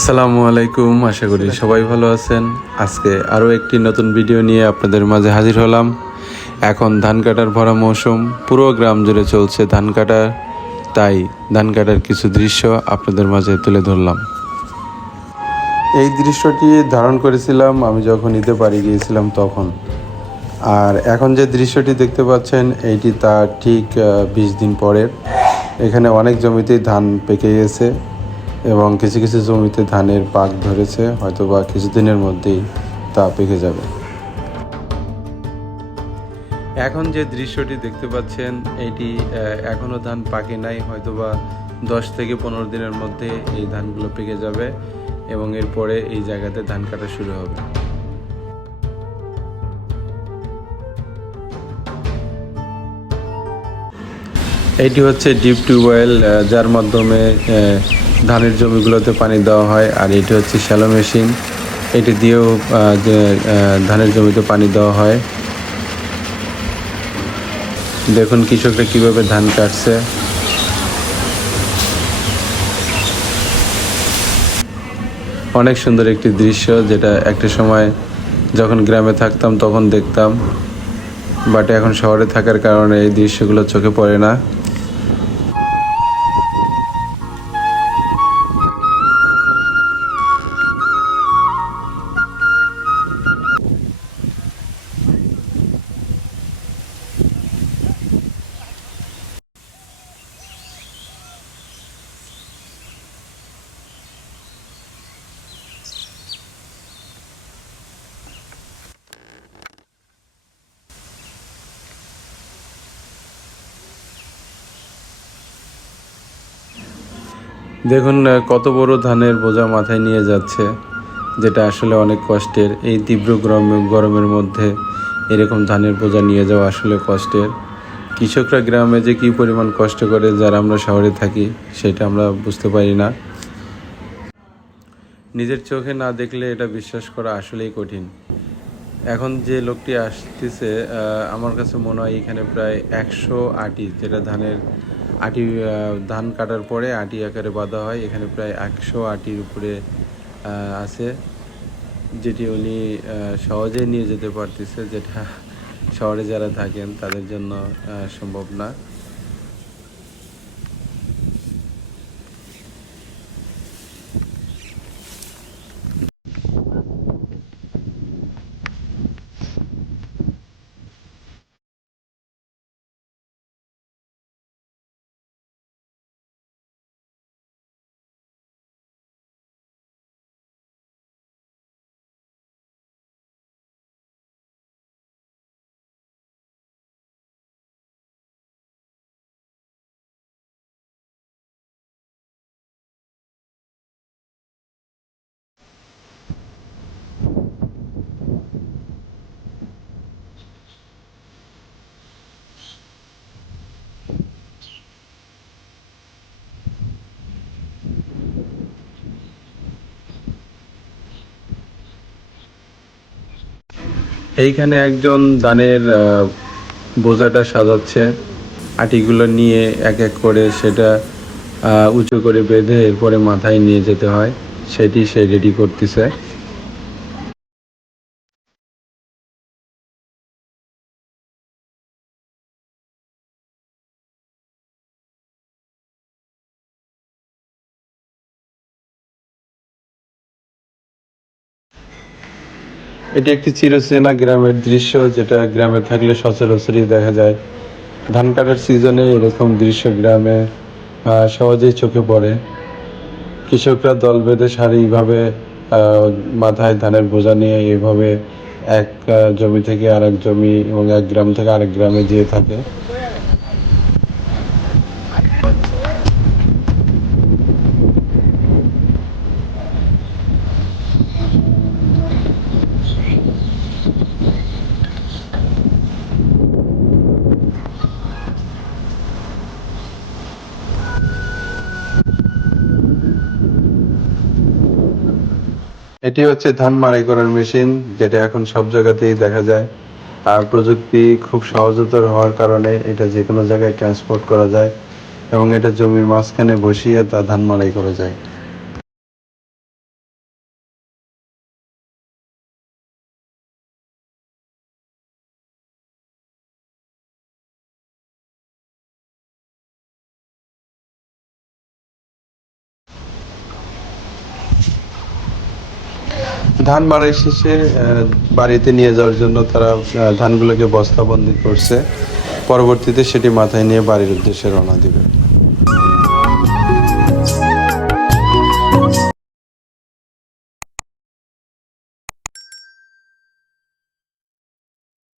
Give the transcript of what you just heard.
আসসালামু আলাইকুম আশা করি সবাই ভালো আছেন। আজকে আরও একটি নতুন ভিডিও নিয়ে আপনাদের মাঝে হাজির হলাম। এখন ধান কাটার ভরা মৌসুম পুরো গ্রাম জুড়ে চলছে ধান কাটা। তাই ধান কাটার কিছু দৃশ্য আপনাদের মাঝে তুলে ধরলাম। এই দৃশ্যটি ধারণ করেছিলাম আমি যখন ঈদে বাড়ি গিয়েছিলাম তখন। আর এখন যে দৃশ্যটি দেখতে পাচ্ছেন এইটি তার ঠিক বিশ দিন পরের। এখানে অনেক জমিতেই ধান পেকে গেছে। এবং কিছু কিছু জমিতে ধানের পাক ধরেছে হয়তো বা কিছুদিনের মধ্যেই তা পেকে যাবে। এখন যে দৃশ্যটি দেখতে পাচ্ছেন, এটি এখনও ধান পাকে নাই, হয়তোবা দশ থেকে পনেরো দিনের মধ্যে এই ধানগুলো পেকে যাবে এবং এরপরে এই জায়গাতে ধান কাটা শুরু হবে। এটি হচ্ছে ডিপ টিউবওয়েল যার মাধ্যমে ধানের জমিগুলোতে পানি দেওয়া হয় আর এটি হচ্ছে শ্যালো মেশিন। এটি দিয়েও ধানের জমিতে পানি দেওয়া হয়। দেখুন কৃষকরা কীভাবে ধান কাটছে। অনেক সুন্দর একটি দৃশ্য, যেটা একটা সময় যখন গ্রামে থাকতাম তখন দেখতাম, বাট এখন শহরে থাকার কারণে এই দৃশ্যগুলো চোখে পড়ে না। দেখুন কত বড় ধানের বোঝা মাথায় নিয়ে যাচ্ছে, যেটা আসলে অনেক কষ্টের। এই তীব্র গরমে, গরমের মধ্যে এরকম ধানের বোঝা নিয়ে যাওয়া আসলে কষ্টের। কৃষকরা গ্রামে যে কী পরিমাণ কষ্ট করে যারা আমরা শহরে থাকি, সেটা আমরা বুঝতে পারি না। নিজের চোখে না দেখলে এটা বিশ্বাস করা আসলেই কঠিন। এখন যে লোকটি আসতেছে আমার কাছে মনে হয় এখানে প্রায় একশো আটি, যেটা ধানের আটি ধান কাটার পরে আটি আকারে বাঁধা হয়। এখানে প্রায় একশো আটির উপরে আছে, যেটি উনি সহজেই নিয়ে যেতে পারতেছে, যেটা শহরে যারা থাকেন তাদের জন্য সম্ভব না। এইখানে একজন দানের বোঝাটা সাজাচ্ছে। আটিগুলো নিয়ে এক এক করে সেটা উঁচু করে বেঁধে এরপরে মাথায় নিয়ে যেতে হয়। সেটি সে রেডি করতেছে। এটি একটি চিরচেনা গ্রামের দৃশ্য যেটা গ্রামে থাকলে সচরাচরই দেখা যায়। ধান কাটার সিজনে এরকম দৃশ্য গ্রামে সহজেই চোখে পড়ে। কৃষকরা দল বেঁধে শারীরিকভাবে মাথায় ধানের বোঝা নিয়ে এইভাবে এক জমি থেকে আরেক জমি এবং এক গ্রাম থেকে আরেক গ্রামে যেয়ে থাকে। এটি হচ্ছে ধান মাড়াই করার মেশিন, যেটা এখন সব জায়গাতেই দেখা যায়। আর প্রযুক্তি খুব সহজতর হওয়ার কারণে এটা যে কোনো জায়গায় ট্রান্সপোর্ট করা যায় এবং এটা জমির মাঝখানে বসিয়ে তা ধান মাড়াই করা যায়। ধান মাড়াই শেষে বাড়িতে নিয়ে যাওয়ার জন্য তারা ধানগুলোকে বস্তাবন্দি করছে। পরবর্তীতে সেটি মাথায় নিয়ে বাড়ির উদ্দেশ্যে রওনা দিবে।